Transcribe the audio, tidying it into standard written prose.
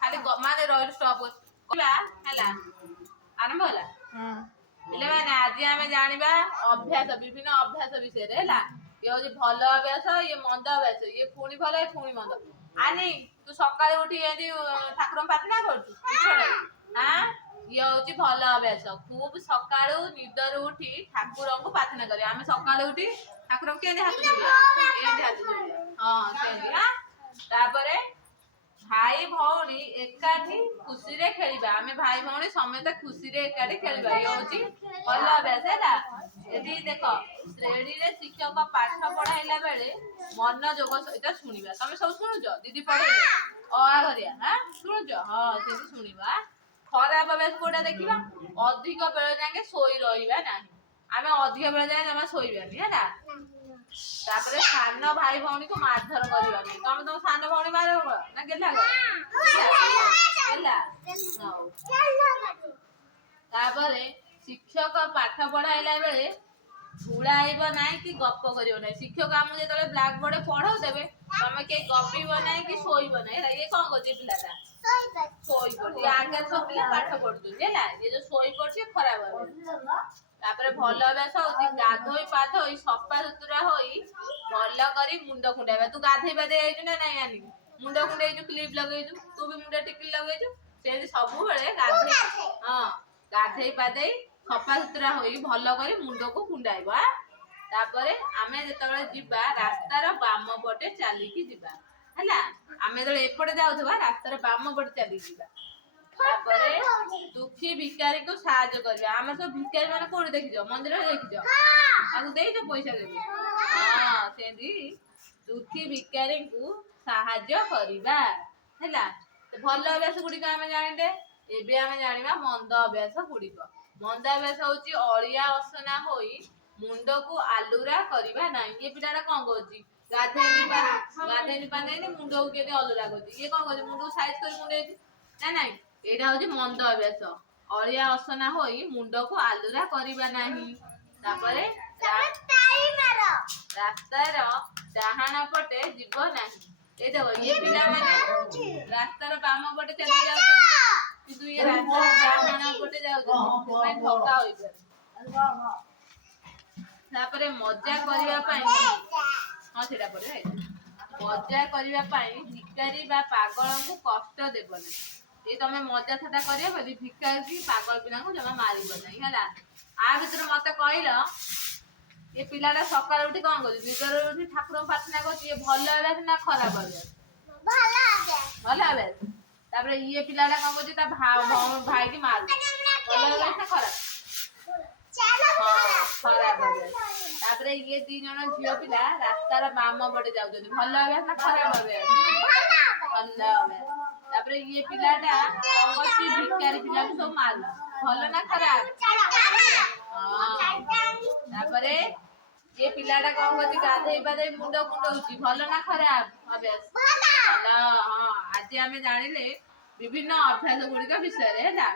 ଖାଲି ମାନେ ରହିଲୁ ଷ୍ଟପ୍ ହେଲା ଆରମ୍ଭ ହେଲା। ପିଲାମାନେ ଆଜି ଆମେ ଜାଣିବା ଅଭ୍ୟାସ ବିଭିନ୍ନ ଅଭ୍ୟାସ ବିଷୟରେ ହେଲା। ଇଏ ହଉଛି ଭଲ ଅଭ୍ୟାସ ଇଏ ମନ୍ଦ ଅଭ୍ୟାସ ଇଏ ପୁଣି ଭଲ ଇଏ ପୁଣି ମନ୍ଦ। ଆନି ତୁ ସକାଳୁ ଉଠି ଏମିତି ଠାକୁରଙ୍କ ପ୍ରାର୍ଥନା କରୁଛୁ ଇଏ ହଉଛି ଭଲ ଅଭ୍ୟାସ। ଖୁବ୍ ସକାଳୁ ନିଦରୁ ଉଠି ଠାକୁରଙ୍କୁ ପ୍ରାର୍ଥନା କରିବା। ଆମେ ସକାଳୁ ଉଠି ଠାକୁରଙ୍କୁ କେମିତି ହାତ ଯୋଡ଼ିବା ଏମିତି ହାତ ଯୋଡ଼ିବା ସେମିତି। ତାପରେ ଭାଇ ଭଉଣୀ ଏକାଠି ଖୁସିରେ ଖେଳିବା। ଆମେ ଭାଇ ଭଉଣୀ ସମସ୍ତେ ଖୁସିରେ ଏକାଠି ଖେଳିବା ଇଏ ହଉଛି ଭଲ ଅଭ୍ୟାସ ହେଲା। ଏଠି ଦେଖ ଶ୍ରେଣୀରେ ଶିକ୍ଷକ ପାଠ ପଢାଇଲା ବେଳେ ମନୋଯୋଗ ସହିତ ଶୁଣିବା। ତମେ ସବୁ ଶୁଣୁଛ ଦିଦି ପଢେଇବେ ଘରିଆ ଶୁଣୁଛ ସେମିତି ଶୁଣିବା। ଖରାପ ଅଭ୍ୟାସ କୋଉଟା ଦେଖିବା ଅଧିକ ବେଳ ଯାକେ ଶୋଇ ରହିବା ନାହିଁ। ଆମେ ଅଧିକ ବେଳ ଯାଏ ଜମା ଶୋଇବାନି ହେଲା। ତାପରେ ସାନ ଭାଇ ଭଉଣୀକୁ ମାରଧର କରିବା ନାହିଁ। ତମେ ତମ ସାନ ଭଉଣୀ ମାର ନା ଗେହ୍ଲା କର ହେଲା। ତାପରେ ଶିକ୍ଷକ ପାଠ ପଢାଇଲା ବେଳେ ଢୁଳାଇବ ନାହିଁ କି ଗପ କରିବ ନାହିଁ। ଶିକ୍ଷକ ଆମକୁ ଯେତେବେଳେ ବ୍ଲାକ୍ ବୋର୍ଡରେ ପଢଉଦେବେ ତମେ କେହି ଗପିବ ନାହିଁ କି ଶୋଇବ ନାହିଁ ହେଲା। ଇଏ କଣ କରୁଛି ପିଲାଟା ଶୋଇପଡୁଛି। ଆଗରେ ସବୁ ପିଲା ପାଠ ପଢୁଛନ୍ତି ହେଲା। ଇଏ ଯୋଉ ଶୋଇପଡୁଛି ଖରାପ ହବ। ତାପରେ ଭଲ ଅଭ୍ୟାସ ହଉଛି ଗାଧୋଇ ପାଧୋଇ ସଫା ସୁତୁରା ହୋଇ ଭଲ କରି ମୁଣ୍ଡ କୁଣ୍ଡାଇବା। ତୁ ଗାଧେଇ ପାଧେଇ ଯାଇଛୁ ନା ନାଇଁ ଆନି ମୁଣ୍ଡ କୁଣ୍ଡେଇଛୁ କ୍ଲିପ ଲଗେଇଛୁ ତୁ ବି ମୁଣ୍ଡ ଟିକିଲି ଲଗେଇଛୁ ସେମିତି ସବୁବେଳେ ଗାଧେଇ ପାଧେଇ ସଫା ସୁତୁରା ହୋଇ ଭଲ କରି ମୁଣ୍ଡକୁ କୁଣ୍ଡାଇବ। ତାପରେ ଆମେ ଯେତେବେଳେ ଯିବା ରାସ୍ତାର ବାମ ପଟେ ଚାଲିକି ଯିବା ହେଲା। ଆମେ ଯେତେବେଳେ ଏପଟେ ଯାଉଥିବା ରାସ୍ତାର ବାମ ପଟେ ଚାଲିକି ଯିବା। ତାପରେ ଦୁଃଖୀ ଭିକାରୀକୁ ସାହାଯ୍ୟ କରିବା। ଆମେ ସବୁ ଭିକାରୀ ମାନେ କୋଉଠି ଦେଖିଛ ମନ୍ଦିରରେ ଦେଖିଛ ତାକୁ ଦେଇଛ ପଇସା ଦେବି ସେମିତି ଦୁଃଖୀ ଭିକାରୀଙ୍କୁ ସାହାଯ୍ୟ କରିବା ହେଲା। ଭଲ ଅଭ୍ୟାସ ଗୁଡିକ ଆମେ ଜାଣିଲେ। ଏବେ ଆମେ ଜାଣିବା ମନ୍ଦ ଅଭ୍ୟାସ ଗୁଡିକ। ମନ୍ଦ ଅଭ୍ୟାସ ହଉଛି ଅଳିଆ ଅସନା ହୋଇ ମୁଣ୍ଡକୁ ଆଲୁରା କରିବା ନାହିଁ। ଇଏ ପିଲାଟା କଣ କରୁଛି ଗାଧେଇ ପାଧେଇନି ମୁଣ୍ଡକୁ କେମିତି ଅଲୁରା କରୁଛି। ଇଏ କଣ କରୁଛି ମୁଣ୍ଡକୁ ସାଇଜ କରି କୁଣ୍ଡେଇଛି ନା ନାଇଁ। ଏଇଟା ହଉଛି ମନ୍ଦ ଅଭ୍ୟାସ ଅଳିଆ ଅସନା ହୋଇ ମୁଣ୍ଡକୁ ଆଲୁରା କରିବା ନାହିଁ। ତାପରେ ରାସ୍ତାର ଡାହାଣ ପଟେ ଯିବ ନାହିଁ। ଏଇ ଦେଖ ଇଏ ପିଲାମାନେ ରାସ୍ତାର ବାମ ପଟେ ଚାଲି ଯାଉଛନ୍ତି କିନ୍ତୁ ଇଏ ରାସ୍ତାର ଡାହାଣ ପଟେ ଯାଉଛନ୍ତି ସେଥିପାଇଁ ଧକ୍କା ହୋଇପାରେ। ତାପରେ ମଜା କରିବା ପାଇଁ ସେଟା ପଡେ ମଜା କରିବା ପାଇଁ ଭିକାରୀ ବା ପାଗଳଙ୍କୁ କଷ୍ଟ ଦେବ ନାହିଁ। ଏଇ ତମେ ମଜା ଥଟା କରିବା ବୋଲି ଭିକାରୀ ପାଗଳ ପିଲାଙ୍କୁ ଜମା ମାରିବ ନାହିଁ ହେଲା। ଆ ଭିତରେ ମତେ କହିଲ ଏ ପିଲାଟା ସକାଳୁ ଉଠି କଣ କରୁଛି ନିଦରୁ ଉଠି ଠାକୁରଙ୍କୁ ପ୍ରାର୍ଥନା କରୁଛି। ଇଏ ଭଲ ଅଭ୍ୟାସ ନା ଖରାପ ଅଭ୍ୟାସ? ଭଲ ଅଭ୍ୟାସ। ତାପରେ ଇଏ ପିଲାଟା କଣ କରୁଛି ତା ଭାଇକି ମାରୁଛି। ଭଲ ଅଭ୍ୟାସ ନା ଖରାପ? ଖରାପ ଅଭ୍ୟାସ। ତାପରେ ଇଏ ଦି ଜଣ ଝିଅ ପିଲା ରାସ୍ତାର ବାମ ପଟେ ଯାଉଛନ୍ତି। ଭଲ ଅଭ୍ୟାସ ନା ଖରାପ ଅଭ୍ୟାସ? ଭଲ ଅଭ୍ୟାସ। ତାପରେ ଇଏ ପିଲାଟା କଣ କରୁଛି ଭିକାରୀ ପିଲାକୁ ସବୁ ମାରୁଛି। ଭଲ ନା ଖରାପ? ତାପରେ ଏ ପିଲାଟା କଣ କରୁଛି ଗାଧେଇ ପାଧେଇ ମୁଣ୍ଡ କୁଣ୍ଡଉଛି। ଭଲ ନା ଖରାପ ଅଭ୍ୟାସ? ଭଲ। ଆଜି ଆମେ ଜାଣିଲେ ବିଭିନ୍ନ ଅଭ୍ୟାସ ଗୁଡିକ ବିଷୟରେ ହେଲା।